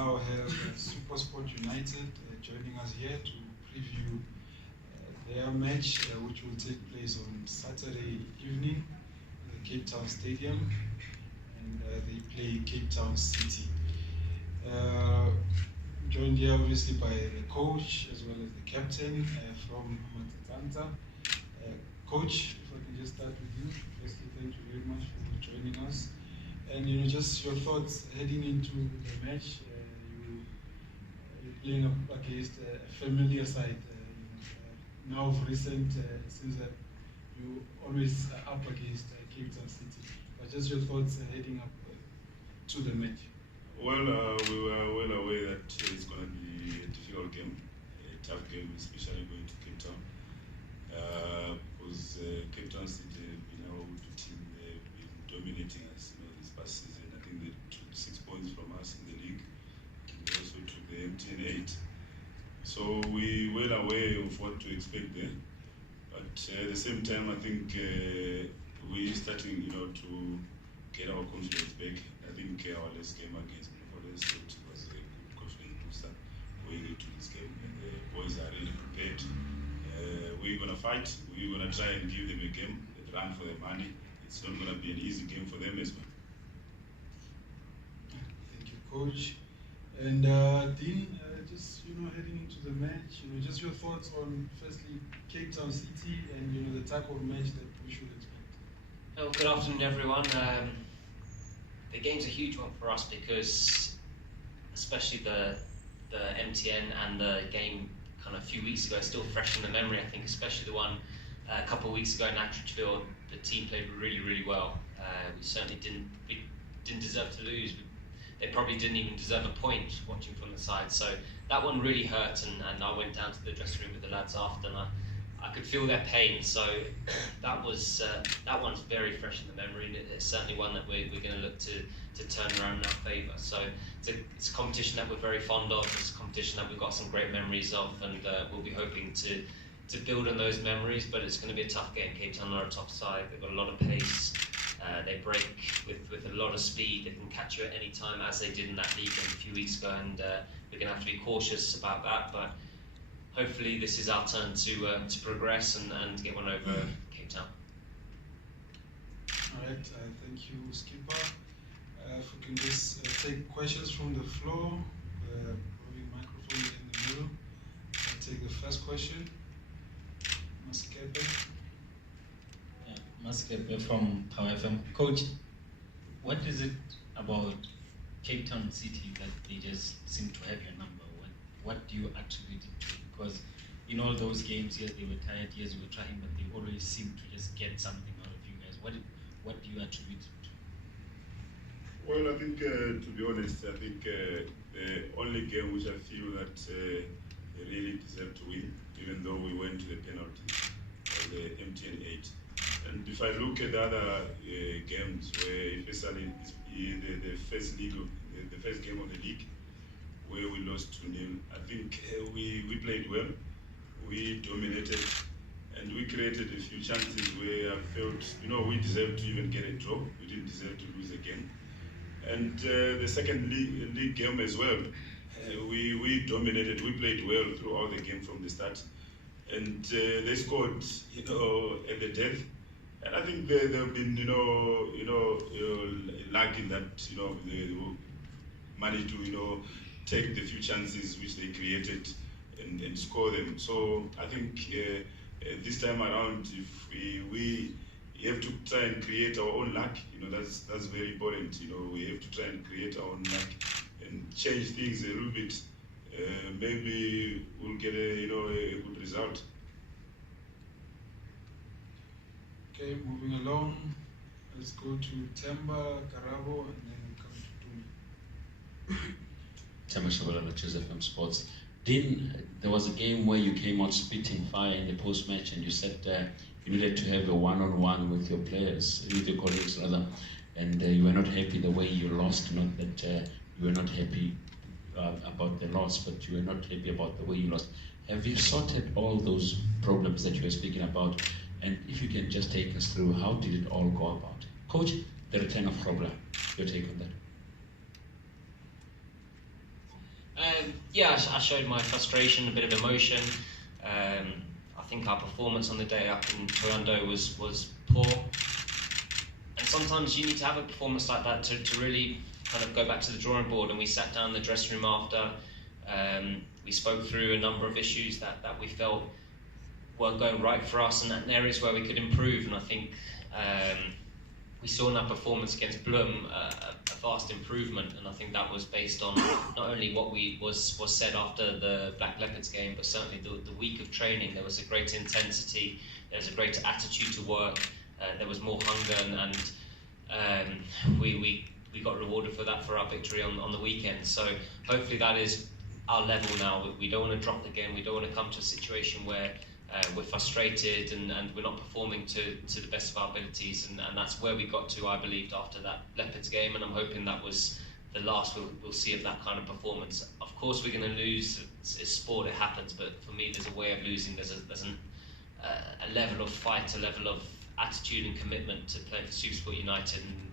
now have SuperSport United joining us here to preview their match, which will take place on Saturday evening at the Cape Town Stadium, and they play Cape Town City. Joined here obviously by the coach as well as the captain from Matatanta. Coach, if I can just start with you. Firstly, thank you very much for joining us. And just your thoughts heading into the match. You're playing up against a familiar side. Now of recent, it seems that you always are up against Cape Town City. But just your thoughts heading up to the match. Well, we were well aware that it's going to be a difficult game, a tough game, especially going to Cape Town. Because Cape Town City have been our team, they've been dominating us this past season. I think they took 6 points from us in the league. They also took the MTN 8. So we were aware of what to expect there. But at the same time, I think we're starting to get our confidence back. I think our last game against Forest was a good confidence booster going into this game. And the boys are really prepared. We're going to fight. We're going to try and give them a game, a run for their money. It's not going to be an easy game for them as well. Thank you, Coach. And Dean, just heading into the match, just your thoughts on firstly Cape Town City and the type of match that we should expect. Well, good afternoon, everyone. The game's a huge one for us because, especially the MTN and the game kind of a few weeks ago, is still fresh in the memory. I think especially the one a couple of weeks ago in Attridgefield, the team played really, really well. We certainly didn't deserve to lose. They probably didn't even deserve a point watching from the side. So that one really hurt, and I went down to the dressing room with the lads after, and I could feel their pain. So that one's very fresh in the memory, and it's certainly one that we're going to look to turn around in our favour. So it's a competition that we're very fond of. It's a competition that we've got some great memories of, and we'll be hoping to build on those memories. But it's going to be a tough game. Cape Town are a top side. They've got a lot of pace. They break with a lot of speed. They can catch you at any time, as they did in that league game a few weeks ago, and we're going to have to be cautious about that. But hopefully this is our turn to progress and get one over Cape Town. All right, thank you, Skipper. If we can just take questions from the floor, probably microphone in the middle. I'll take the first question. Maskepe. Maskepe from Power FM. Coach, what is it about Cape Town City that they just seem to have your number? What do you attribute it to? Because in all those games, yes, they were tired, yes, we were trying, but they always seem to just get something out of you guys. What do you attribute it to? Well, I think, to be honest, I think the only game which I feel that they really deserve to win, even though we went to the penalty, was the MTN 8. And if I look at the other games, where especially the first game of the league, where we lost 2-0, I think we played well, we dominated, and we created a few chances where I felt, we deserved to even get a draw. We didn't deserve to lose a game. And the second league game as well, we dominated. We played well throughout the game from the start, and they scored, at the death. And I think they've been, lucky that they managed to take the few chances which they created and score them. So I think this time around, if we have to try and create our own luck, that's very important. We have to try and create our own luck and change things a little bit. Maybe we'll get a good result. Okay, moving along. Let's go to Temba, Karabo, and then we come to Tumi. Temba Shabalala, FM Sports. Dean, there was a game where you came out spitting fire in the post-match, and you said you needed to have a one-on-one with your players, with your colleagues rather, and you were not happy the way you lost. Not that you were not happy about the loss, but you were not happy about the way you lost. Have you sorted all those problems that you were speaking about? And if you can just take us through, how did it all go about? Coach, the return of Robla, your take on that? Yeah, I showed my frustration, a bit of emotion. I think our performance on the day up in Toronto was poor. And sometimes you need to have a performance like that to really kind of go back to the drawing board. And we sat down in the dressing room after. We spoke through a number of issues that we felt weren't going right for us and areas where we could improve. And I think we saw in our performance against Bloom a vast improvement, and I think that was based on not only what was said after the Black Leopards game, but certainly the week of training. There was a greater intensity, there was a greater attitude to work, there was more hunger, and we got rewarded for that for our victory on the weekend. So hopefully that is our level now. We don't want to drop the game, we don't want to come to a situation where we're frustrated and we're not performing to the best of our abilities, and that's where we got to, I believed, after that Leopards game, and I'm hoping that was the last we'll see of that kind of performance. Of course we're going to lose, it's sport, it happens, but for me there's a way of losing, there's a level of fight, a level of attitude and commitment to play for SuperSport United, and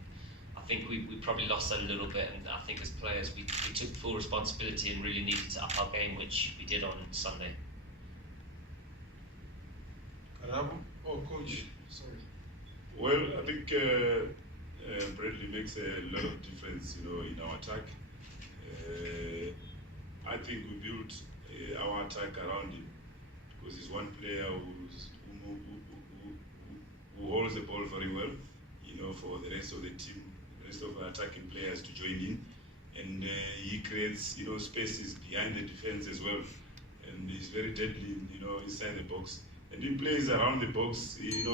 I think we probably lost that a little bit, and I think as players we took full responsibility and really needed to up our game, which we did on Sunday. Oh, coach, sorry. Well, I think Bradley makes a lot of difference, in our attack. I think we built our attack around him because he's one player who holds the ball very well, for the rest of the team, the rest of the attacking players to join in, and he creates, spaces behind the defense as well, and he's very deadly, inside the box. And he plays around the box. He's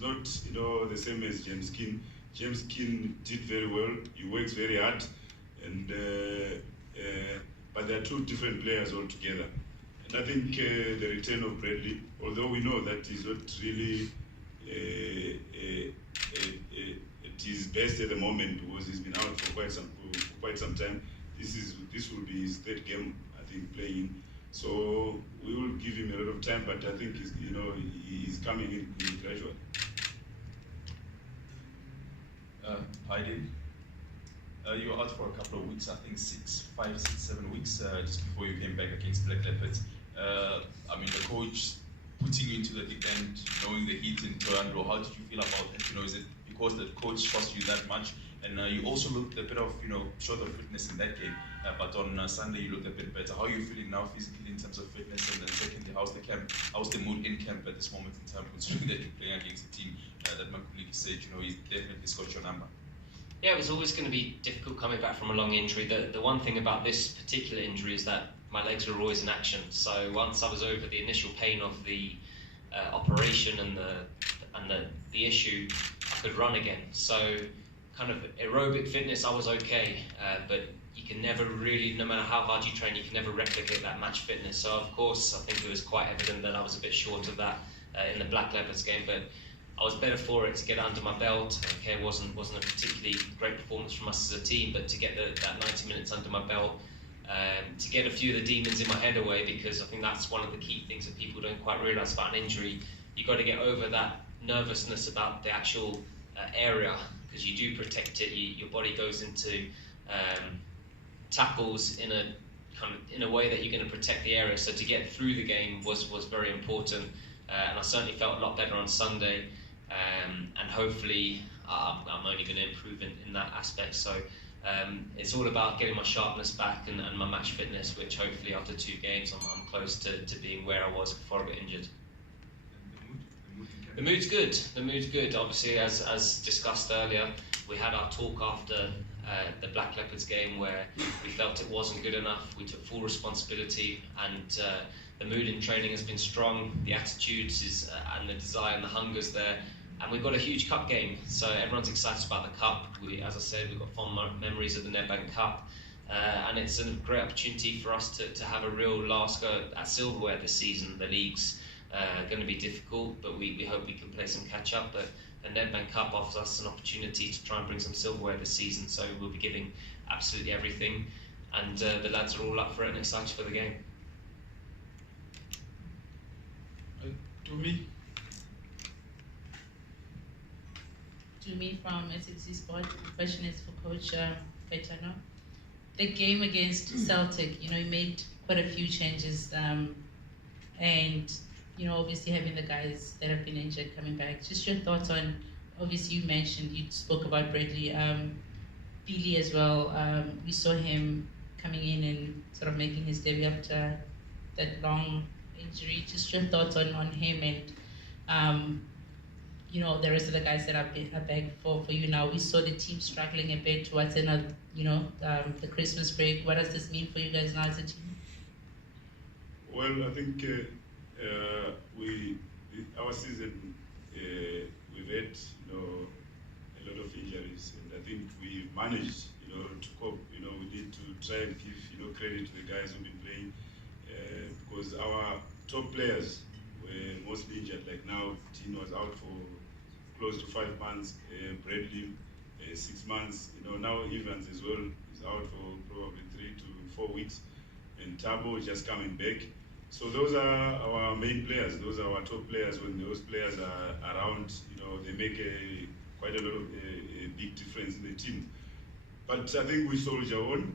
not, the same as James Keane. James Keane did very well. He works very hard, and but they are two different players altogether. And I think the return of Bradley, although we know that he's not really at his best at the moment because he's been out for quite some time. This will be his third game, I think, playing. So we will give him a lot of time, but I think he's coming in gradually. Hi, Dean. You were out for a couple of weeks, I think 5, 6, 7 weeks, just before you came back against Black Leopards. I mean, the coach putting you into the deep end, knowing the heat in Toronto, how did you feel about that? Is it because the coach trust you that much? And you also looked a bit of, short of fitness in that game, but on Sunday you looked a bit better. How are you feeling now physically in terms of fitness? And then secondly, how's the mood in camp at this moment in time, considering that you're playing against a team that my colleague said, he's definitely got your number? Yeah, it was always going to be difficult coming back from a long injury. The one thing about this particular injury is that my legs were always in action. So once I was over the initial pain of the operation and the issue, I could run again. So kind of aerobic fitness, I was okay, but you can never really, no matter how hard you train, you can never replicate that match fitness. So of course, I think it was quite evident that I was a bit short of that in the Black Leopards game, but I was better for it to get under my belt. Okay, it wasn't a particularly great performance from us as a team, but to get that 90 minutes under my belt, to get a few of the demons in my head away, because I think that's one of the key things that people don't quite realise about an injury. You've got to get over that nervousness about the actual area, because you do protect it. Your body goes into tackles in a way that you're going to protect the area. So to get through the game was very important, and I certainly felt a lot better on Sunday. And hopefully I'm only going to improve in that aspect. So it's all about getting my sharpness back and my match fitness, which hopefully after 2 games I'm close to being where I was before I got injured. The mood's good. The mood's good. Obviously, as discussed earlier, we had our talk after the Black Leopards game where we felt it wasn't good enough. We took full responsibility, and the mood in training has been strong. The attitudes and the desire and the hunger's there. And we've got a huge cup game, so everyone's excited about the cup. As I said, we've got fond memories of the Nedbank Cup, and it's a great opportunity for us to have a real last go at silverware this season. The league's going to be difficult, but we hope we can play some catch up. But the Nedbank Cup offers us an opportunity to try and bring some silverware this season, so we'll be giving absolutely everything, and the lads are all up for it and excited for the game. To me from SuperSport, question is for Coach Kaitano. the game against Celtic, you made quite a few changes, and obviously having the guys that have been injured coming back. Just your thoughts on, obviously you spoke about Bradley, Billy as well. We saw him coming in and sort of making his debut after that long injury. Just your thoughts on him and the rest of the guys that are back for you now. We saw the team struggling a bit towards the Christmas break. What does this mean for you guys now as a team? Well, I think our season, we've had a lot of injuries, and I think we managed to cope. We need to try and give credit to the guys who've been playing, because our top players were mostly injured. Like now, Dean was out for close to 5 months, Bradley 6 months. Now Evans as well is out for probably 3 to 4 weeks, and Tabo is just coming back. So those are our main players. Those are our top players. When those players are around, they make quite a lot of a big difference in the team. But I think we soldier on.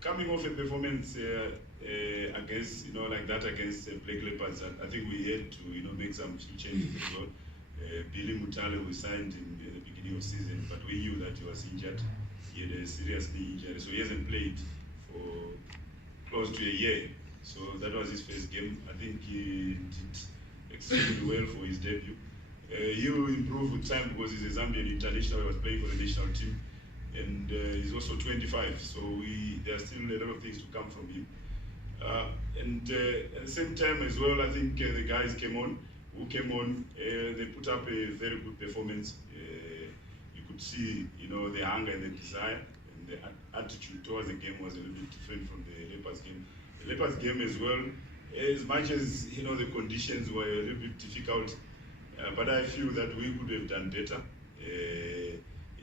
Coming off a performance against, like that against Black Leopards, I think we had to, make some few changes as well. Billy Mutale we signed in the beginning of season, but we knew that he was injured. He had a serious knee injury, so he hasn't played for close to a year. So that was his first game. I think he did extremely well for his debut. He will improve with time because he's a Zambian international. He was playing for the national team, and he's also 25. So there are still a lot of things to come from him. And at the same time as well, I think the guys came on. They put up a very good performance. You could see, the hunger and the desire, and the attitude towards the game was a little bit different from the Leopards game. The Leopards game as well, as much as the conditions were a little bit difficult, but I feel that we could have done better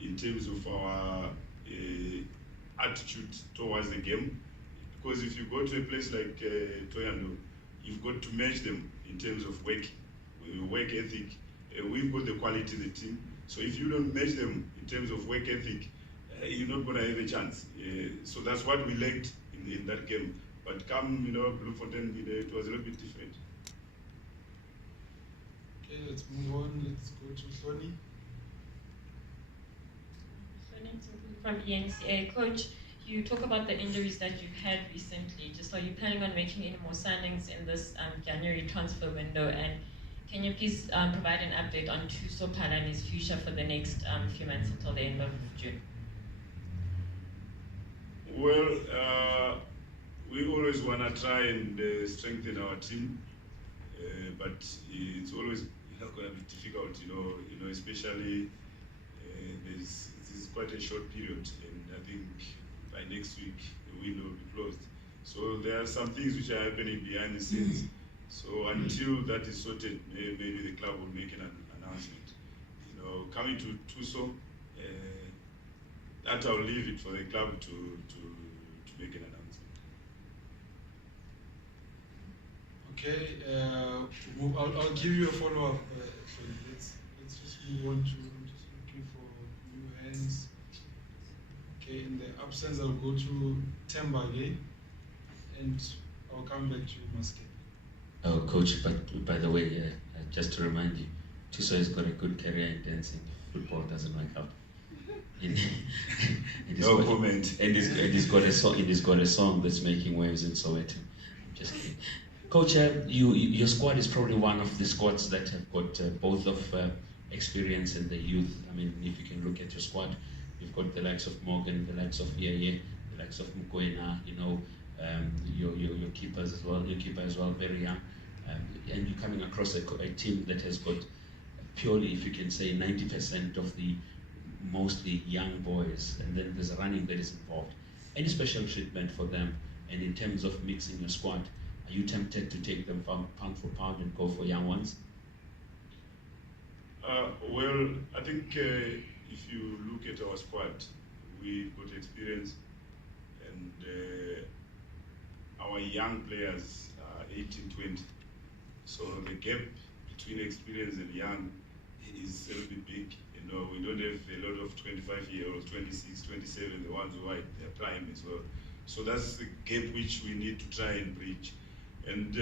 in terms of our attitude towards the game. Because if you go to a place like Toyando, you've got to match them in terms of work ethic. We've got the quality in the team, so if you don't match them in terms of work ethic, you're not going to have a chance. So that's what we lacked in that game. But come, Bloemfontein, it was a little bit different. Okay, let's move on. Let's go to Sony. Sony from ENCA. Coach, you talk about the injuries that you've had recently. Just are you planning on making any more signings in this January transfer window? And can you please provide an update on Thuso Phalani's future for the next few months until the end of June? Well, we always want to try and strengthen our team, but it's always going to be difficult, especially this is quite a short period, and I think by next week the window will be closed. So there are some things which are happening behind the scenes. So until that is sorted, maybe the club will make an announcement. Coming to Thuso, that I'll leave it for the club to make an announcement. Okay, I'll give you a follow-up. So let's just move on to, I'm just looking for new hands. Okay, in the absence, I'll go to Tembo again, and I'll come back to Maske. Oh, Coach, but by the way, just to remind you, Thuso has got a good career in dancing. Football doesn't work out. No comment. And he's got a song that's making waves in Soweto. I'm just kidding. Coach, your squad is probably one of the squads that have got both of experience and the youth. I mean, if you can look at your squad, you've got the likes of Morgan, the likes of Yeye, the likes of Mukwena, your keepers as well. Your keeper as well, very young, and you're coming across a team that has got purely, if you can say, 90% of the mostly young boys, and then there's a running that is involved. Any special treatment for them? And in terms of mixing your squad, are you tempted to take them pound for pound and go for young ones? Well, I think if you look at our squad, we've got experience, and our young players are 18, 20. So the gap between experience and young is a little bit big. You know, we don't have a lot of 25-year-olds, 26, 27, the ones who are at their prime as well. So that's the gap which we need to try and bridge. And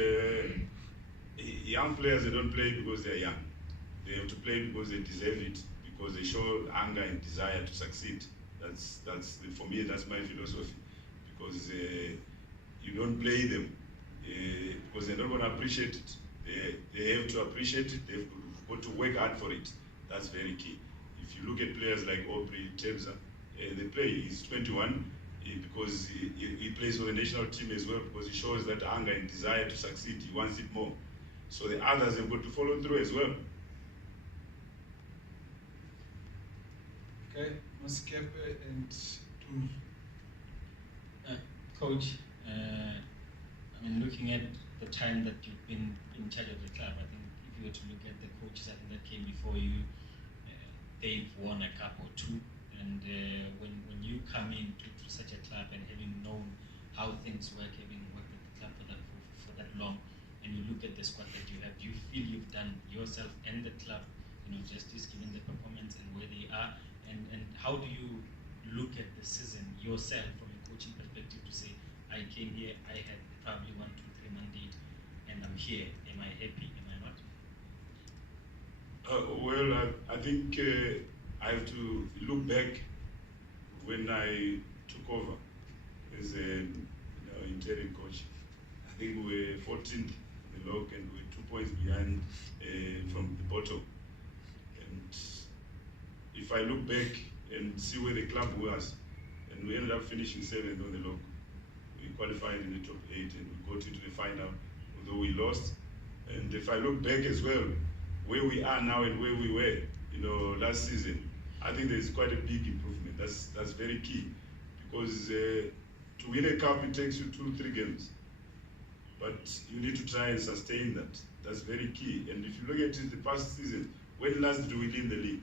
young players, they don't play because they're young. They have to play because they deserve it, because they show hunger and desire to succeed. For me, that's my philosophy. Because you don't play them because they're not going to appreciate it. They have to appreciate it. They've got to work hard for it. That's very key. If you look at players like Aubrey Tebza, they play. He's 21 because he plays for the national team as well, because he shows that hunger and desire to succeed. He wants it more. So the others have got to follow through as well. Okay, Maskepe and Tunu. Coach, I mean, looking at the time that you've been in charge of the club, I think if you were to look at the coaches, I think that came before you, they've won a cup or two. And when you come into such a club and having known how things work, having worked at the club for that long, and you look at the squad that you have, do you feel you've done yourself and the club, justice given the performance and where they are? And how do you look at the season yourself from a coaching perspective to say, I came here, I had probably 1, 2, 3 mandate, and I'm here. Am I happy? Am I not? Well, I think I have to look back when I took over as an interim coach. I think we were 14th in the log and we were 2 points behind from the bottom. And if I look back and see where the club was, and we ended up finishing 7th on the log. We qualified in the top 8 and we got into the final, although we lost. And if I look back as well, where we are now and where we were, last season, I think there's quite a big improvement. That's very key, because to win a cup, it takes you 2-3 games. But you need to try and sustain that. That's very key. And if you look at it, the past season, when last did we win the league?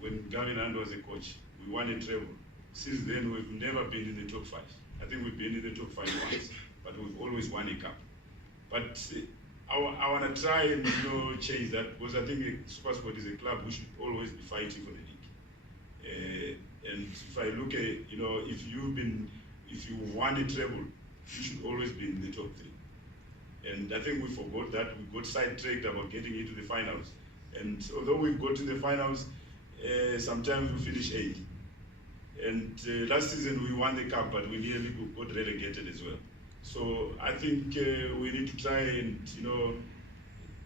When Gavin Hand was a coach, we won a treble. Since then, we've never been in the top 5. I think we've been in the top 5 once, but we've always won a cup. But I want to try and change that, because I think SuperSport is a club we should always be fighting for the league. And if I look at if you won a treble, you should always be in the top 3. And I think we forgot that. We got sidetracked about getting into the finals. And although we've got to the finals, sometimes we finish 8th. And last season we won the cup, but we nearly got relegated as well. So I think we need to try and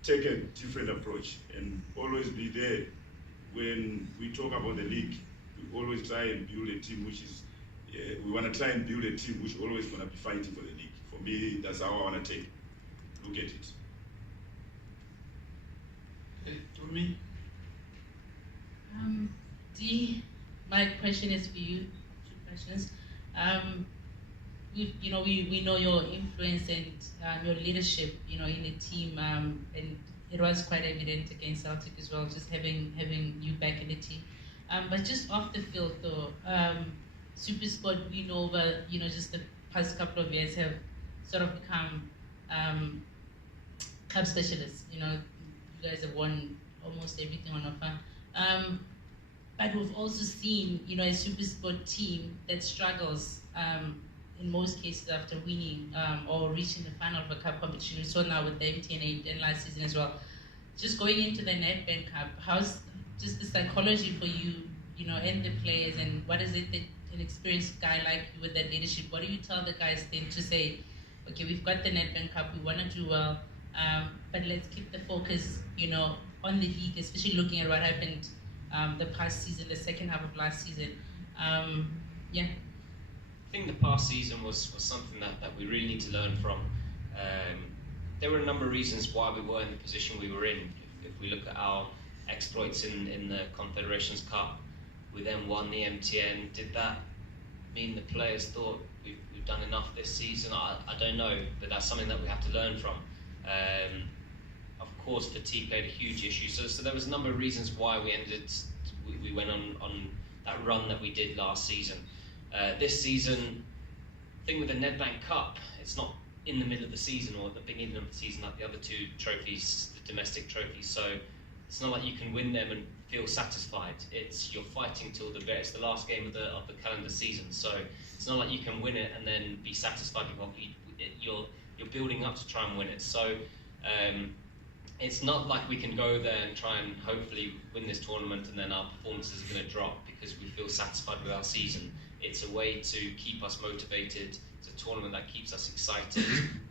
take a different approach and always be there when we talk about the league. We always try and build a team which is. We want to try and build a team which always going to be fighting for the league. For me, that's how I want to look at it. Okay, Tumi. Dee, my question is for you. 2 questions. We know your influence and your leadership, in the team, and it was quite evident against Celtic as well, just having you back in the team. But just off the field, though, SuperSport, we know over just the past couple of years have sort of become cup specialists. You guys have won almost everything on offer. But we've also seen, a SuperSport team that struggles in most cases after winning or reaching the final of a cup competition. We saw now with the MTN and last season as well. Just going into the Nedbank Cup, how's just the psychology for you, and the players, and what is it that an experienced guy like you with that leadership, what do you tell the guys then to say, okay, we've got the Nedbank Cup, we want to do well, but let's keep the focus, on the league, especially looking at what happened the past season, the second half of last season. Yeah. I think the past season was something that we really need to learn from. There were a number of reasons why we were in the position we were in. If we look at our exploits in the Confederations Cup, we then won the MTN. Did that mean the players thought we've done enough this season? I don't know, but that's something that we have to learn from. Of course, fatigue played a huge issue. So there was a number of reasons why we went on that run that we did last season. This season, the thing with the Nedbank Cup, it's not in the middle of the season or at the beginning of the season like the other 2 trophies, the domestic trophies. So it's not like you can win them and feel satisfied. You're fighting till the very, it's the last game of the calendar season. So it's not like you can win it and then be satisfied with what you're building up to try and win it. So it's not like we can go there and try and hopefully win this tournament and then our performance is going to drop because we feel satisfied with our season. It's a way to keep us motivated. It's a tournament that keeps us excited,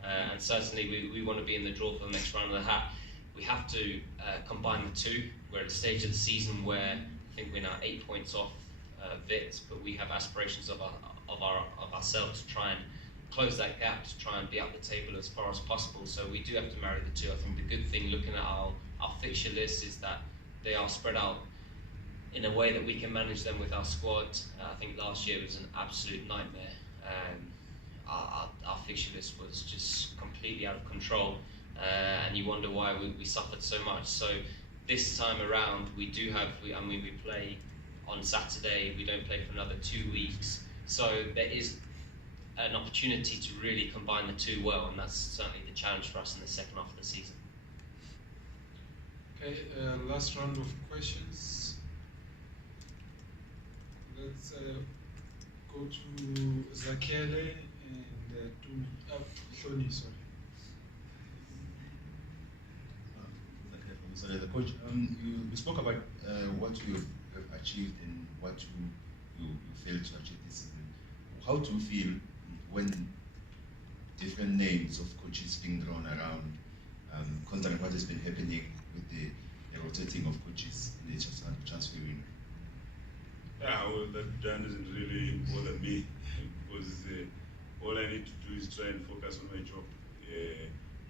and certainly we want to be in the draw for the next round of the hat. We have to combine the two. We're at a stage of the season where I think we're now 8 points off Vits, but we have aspirations of ourselves to try and close that gap, to try and be up the table as far as possible. So we do have to marry the two. I think the good thing looking at our fixture list is that they are spread out in a way that we can manage them with our squad. I think last year was an absolute nightmare. Our fixture list was just completely out of control, and you wonder why we suffered so much. So this time around, we play on Saturday, we don't play for another 2 weeks. So there is an opportunity to really combine the two well, and that's certainly the challenge for us in the second half of the season. Okay, last round of questions. Let's go to Zakele and Shoni, sorry. The coach, you spoke about what you have achieved and what you failed to achieve this season. How do you feel when different names of coaches being thrown around, considering what has been happening with the rotating of coaches in the transfer window? Yeah, well, that doesn't really bother me because all I need to do is try and focus on my job.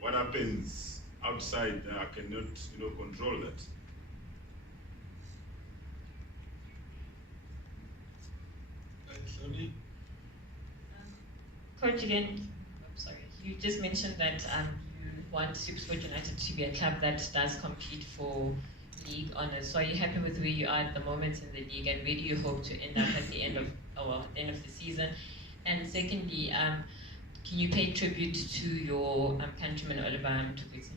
What happens outside, I cannot, control that. Shoni? Coach, again, I'm sorry, you just mentioned that you want SuperSport United to be a club that does compete for league honours. So are you happy with where you are at the moment in the league, and where do you hope to end up at the end of the season? And secondly, can you pay tribute to your countryman Oliver Mtukudzi?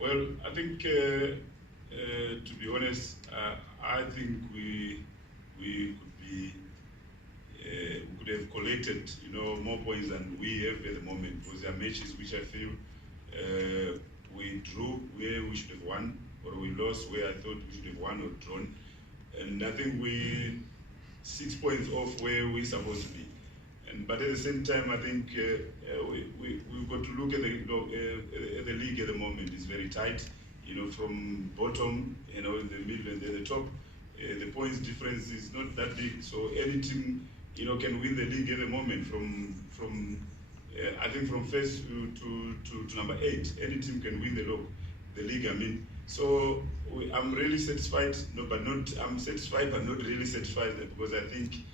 Well, I think to be honest, I think we could have collected, more points than we have at the moment, because there are matches which I feel we drew where we should have won, or we lost where I thought we should have won or drawn, and I think we 6 points off where we're supposed to be. But at the same time, I think we've got to look at the league at the moment. It's very tight, from bottom, in the middle and the top. The points difference is not that big, so any team, can win the league at the moment. From I think from first to number 8, any team can win the league. I mean, so I'm really satisfied. I'm satisfied, but not really satisfied, because I think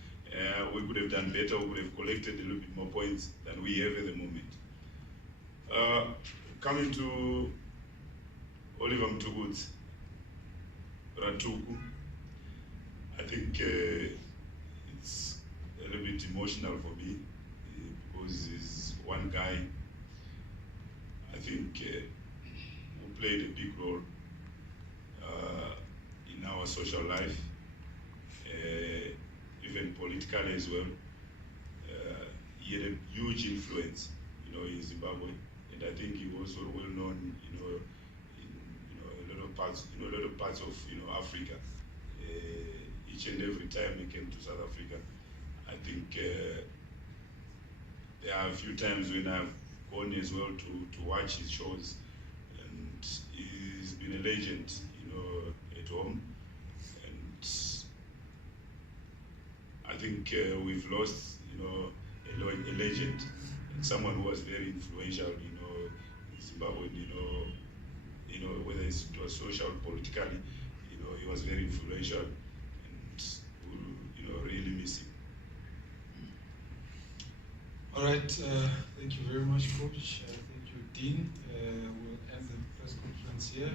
we could have done better. We would have collected a little bit more points than we have at the moment. Coming to Oliver Mtukudzi, Ratuku, I think it's a little bit emotional for me, because he's one guy, I think, who played a big role in our social life, even politically as well. He had a huge influence, in Zimbabwe, and I think he was well known, in a lot of parts of Africa. Each and every time he came to South Africa, I think there are a few times when I've gone as well to watch his shows, and he's been a legend, at home. And I think we've lost, a legend, and someone who was very influential, in Zimbabwe, whether it was social, politically, he was very influential, and we'll, really miss him. All right, thank you very much, Coach. Thank you, Dean. We'll end the press conference here.